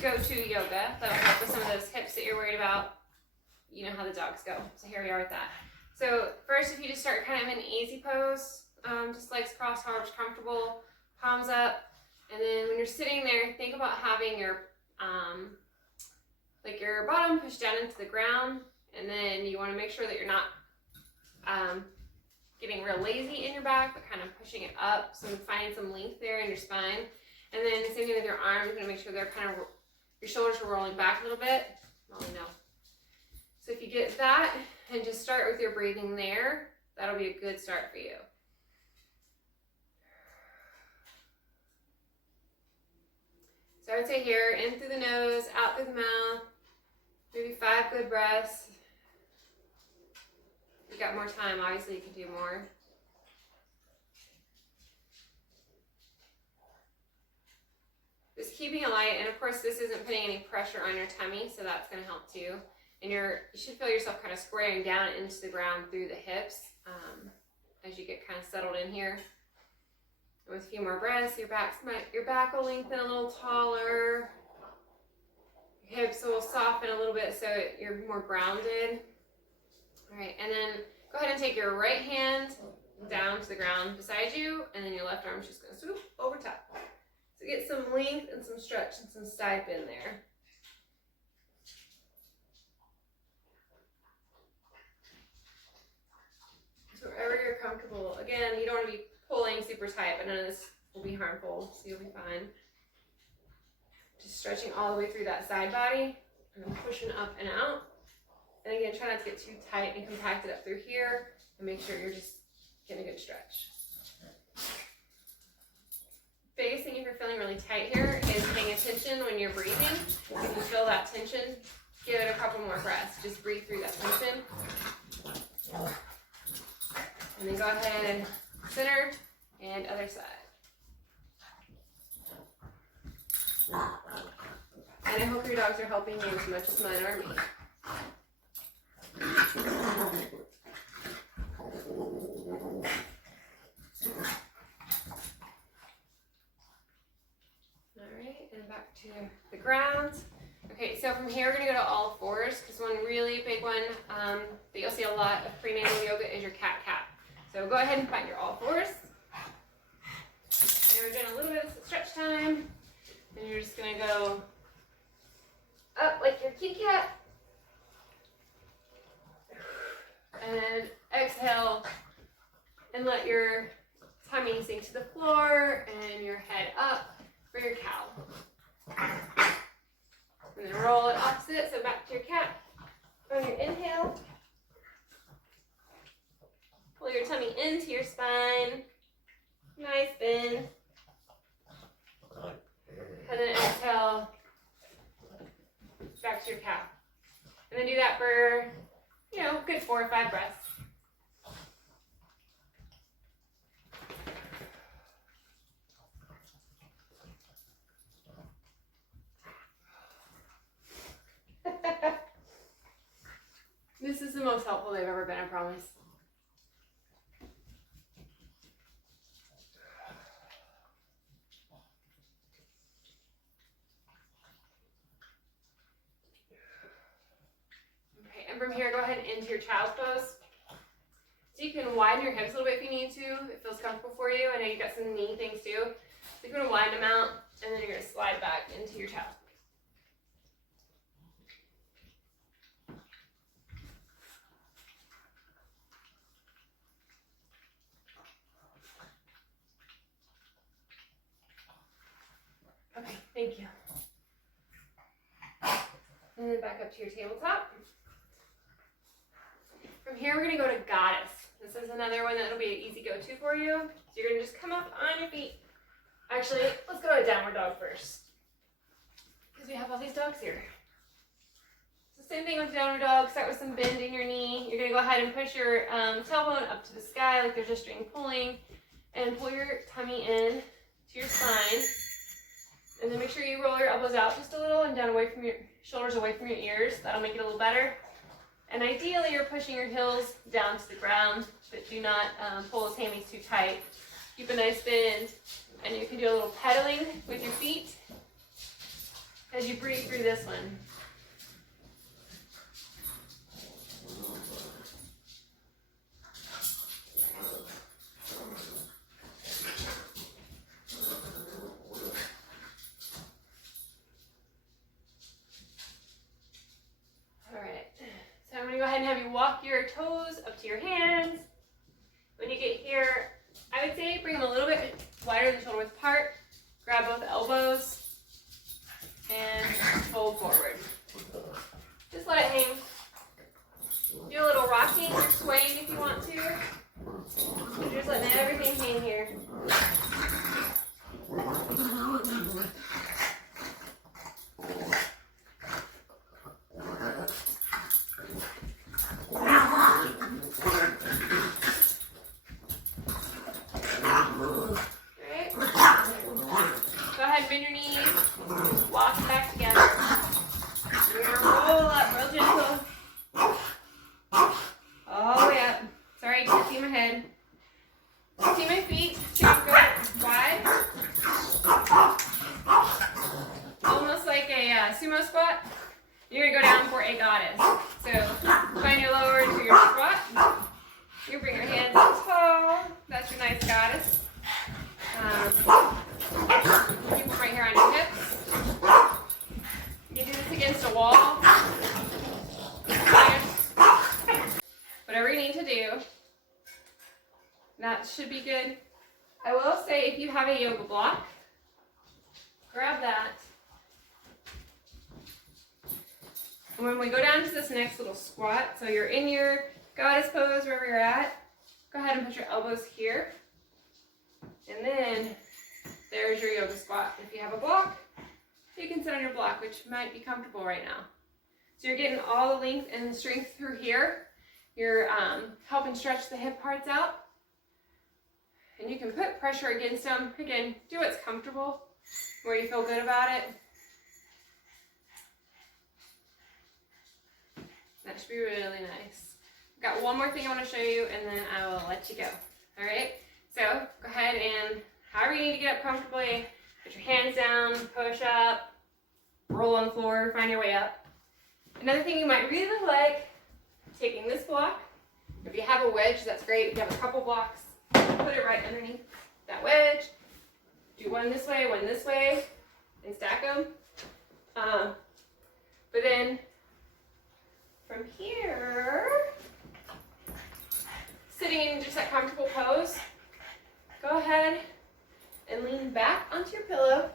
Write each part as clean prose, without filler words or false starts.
go-to yoga that'll help with some of those hips that you're worried about. You know how the dogs go. So here we are with that. So first, if you just start kind of in an easy pose, just legs crossed, arms comfortable, palms up. And then when you're sitting there, think about having your like your bottom pushed down into the ground. And then you want to make sure that you're not getting real lazy in your back, but kind of pushing it up. So finding some length there in your spine. And then same thing with your arms. You're going to make sure they're kind of, your shoulders are rolling back a little bit. Well, no. So if you get that and just start with your breathing there, that'll be a good start for you. So I would say here, in through the nose, out through the mouth, maybe 5 good breaths. If you've got more time, obviously you can do more. Just keeping it light, and of course this isn't putting any pressure on your tummy, so that's going to help too. And you should feel yourself kind of squaring down into the ground through the hips as you get kind of settled in here. And with a few more breaths, your back will lengthen a little taller. Your hips will soften a little bit so you're more grounded. All right, and then go ahead and take your right hand down to the ground beside you, and then your left arm is just going to swoop over top. So get some length and some stretch and some side bend there. So wherever you're comfortable. Again, you don't want to be pulling super tight, but none of this will be harmful, so you'll be fine. Just stretching all the way through that side body, and then pushing up and out. And again, try not to get too tight and compacted up through here, and make sure you're just getting a good stretch. Biggest thing if you're feeling really tight here is paying attention when you're breathing. If you feel that tension, give it a couple more breaths. Just breathe through that tension. And then go ahead and center and other side. And I hope your dogs are helping you as much as mine are me. Alright, and back to the ground. Okay, so from here we're going to go to all fours, because one really big one that you'll see a lot of prenatal yoga is your cat-cat. So go ahead and find your all fours. And we're doing a little bit of stretch time. And you're just going to go up like your kitty cat. And exhale and let your tummy sink to the floor and your head up for your cow. And then roll it opposite, so back to your cat. On your inhale, pull your tummy into your spine. Nice bend. And then exhale, back to your cow. And then do that for, good 4 or 5 breaths. This is the most helpful they've ever been, I promise. Okay, and from here, go ahead into your child's pose. So you can widen your hips a little bit if you need to. It feels comfortable for you. I know you've got some knee things too. So you're going to widen them out, and then you're going to slide back into your child. Okay, thank you. And then back up to your tabletop. From here, we're going to go to Goddess. This is another one that'll be an easy go-to for you. So you're going to just come up on your feet. Actually, let's go to Downward Dog first, because we have all these dogs here. So same thing with Downward Dog. Start with some bend in your knee. You're going to go ahead and push your tailbone up to the sky like there's a string pulling, and pull your tummy in to your spine. And then make sure you roll your elbows out just a little and down away from your shoulders, away from your ears. That'll make it a little better. And ideally, you're pushing your heels down to the ground, but do not pull those hammies too tight. Keep a nice bend, and you can do a little pedaling with your feet as you breathe through this one. I'm going to go ahead and have you walk your toes up to your hands. When you get here, I would say bring them a little bit wider than shoulder width apart. Grab both elbows and fold forward. Just let it hang. Do a little rocking or swaying if you want to. You're just letting everything hang here. Bend your knees, walk back together. We're going to roll up real gentle. All the way up. Sorry, I can't see my head. See my feet? Go wide. Almost like a sumo squat. You're going to go down for a goddess. So find your lower to your squat. You bring your hands up tall. That's your nice goddess. You put right here on your hips. You do this against a wall. Whatever you need to do. That should be good. I will say if you have a yoga block, grab that. And when we go down to this next little squat, so you're in your goddess pose wherever you're at, go ahead and put your elbows here. And then there's your yoga squat. If you have a block, you can sit on your block, which might be comfortable right now. So you're getting all the length and strength through here. You're helping stretch the hip parts out. And you can put pressure against them. Again, do what's comfortable, where you feel good about it. That should be really nice. I've got one more thing I want to show you, and then I will let you go. All right? So go ahead and however you need to get up comfortably, put your hands down, push up, roll on the floor, find your way up. Another thing you might really like, taking this block. If you have a wedge, that's great. If you have a couple blocks, put it right underneath that wedge. Do one this way, and stack them. But then from here, sitting in just that comfortable pose, go ahead and lean back onto your pillow,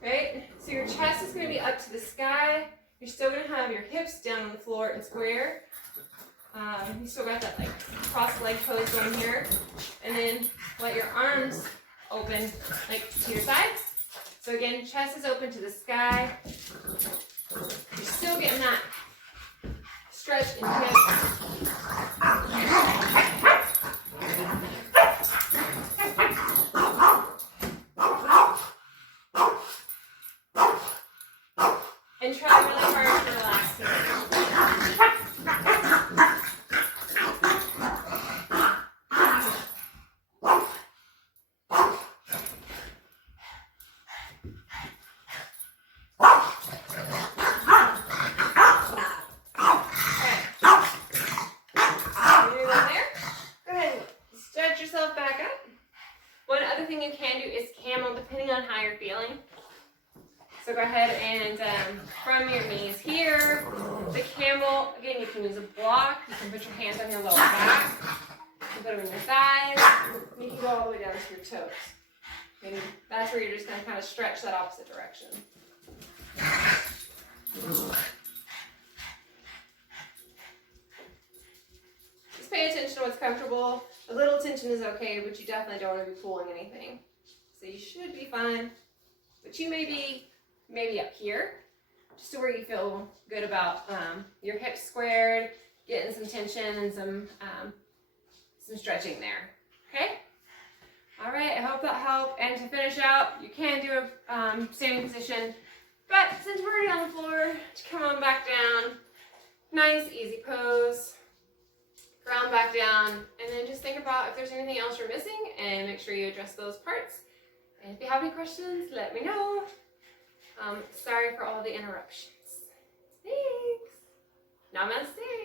right? So your chest is going to be up to the sky. You're still going to have your hips down on the floor and square. You still got that like cross leg pose going here. And then let your arms open like to your sides. So again, chest is open to the sky. You're still getting that stretch in hips. And try really hard to relax here. So go ahead and from your knees here, the camel, again, you can use a block. You can put your hands on your lower back. You can put them in your thighs. You can go all the way down to your toes. And that's where you're just going to kind of stretch that opposite direction. Just pay attention to what's comfortable. A little tension is okay, but you definitely don't want to be pulling anything. So you should be fine. But you may be maybe up here, just to where you feel good about your hips squared, getting some tension and some stretching there. Okay? All right, I hope that helped. And to finish out, you can do a standing position, but since we're already on the floor, just come on back down. Nice, easy pose. Ground back down, and then just think about if there's anything else you're missing, and make sure you address those parts. And if you have any questions, let me know. Sorry for all the interruptions. Thanks. Namaste.